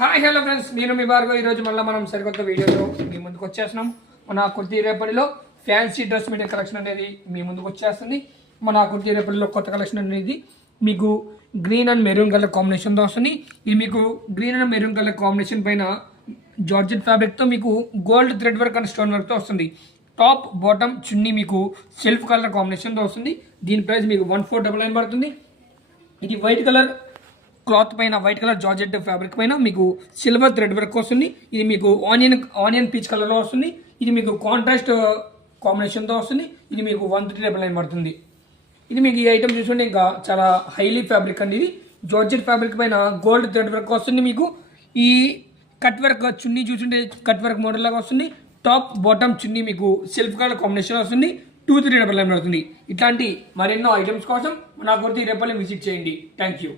Hi hello friends, నేను మీ భార్గవ్. ఈరోజు మళ్ళీ మనం సరికొత్త వీడియోతో మీ ముందుకు వచ్చేస్తున్నాం. మన కుర్తీ రేపల్లిలో ఫ్యాన్సీ డ్రెస్ మీడియా కలెక్షన్ అనేది మీ ముందుకు వచ్చేస్తుంది. మన కుర్తీ రేపల్లిలో కొత్త కలెక్షన్ అనేది మీకు గ్రీన్ అండ్ మెరూన్ కలర్ కాంబినేషన్తో వస్తుంది. ఇది మీకు green and maroon colour combination పైన జార్జెట్ ఫ్యాబ్రిక్తో మీకు gold thread work and stone వర్క్తో వస్తుంది. టాప్ బాటమ్ చున్నీ మీకు సెల్ఫ్ కలర్ కాంబినేషన్తో వస్తుంది. దీని ప్రైస్ మీకు 1499 పడుతుంది. ఇది వైట్ కలర్ క్లాత్ పైన వైట్ కలర్ జార్జెట్ ఫ్యాబ్రిక్ పైన మీకు సిల్వర్ థ్రెడ్ వర్క్ వస్తుంది. ఇది మీకు ఆనియన్ పీచ్ కలర్లో వస్తుంది. ఇది మీకు కాంట్రాస్ట్ కాంబినేషన్తో వస్తుంది. ఇది మీకు 1399 పడుతుంది. ఇది మీకు ఈ ఐటమ్ చూసుకుంటే ఇంకా చాలా హైలీ ఫ్యాబ్రిక్ అండి. ఇది జార్జెట్ ఫ్యాబ్రిక్ పైన గోల్డ్ థ్రెడ్ వర్క్ వస్తుంది. మీకు ఈ కట్ వర్క్ చున్నీ చూసుంటే కట్ వర్క్ మోడల్ లాగా వస్తుంది. టాప్ బాటమ్ చున్నీ మీకు సెల్ఫ్ కలర్ కాంబినేషన్ వస్తుంది. 2399 పడుతుంది. ఇట్లాంటి మరెన్నో ఐటమ్స్ కోసం మన కుర్తీ రేపల్లి విజిట్ చేయండి. Thank you.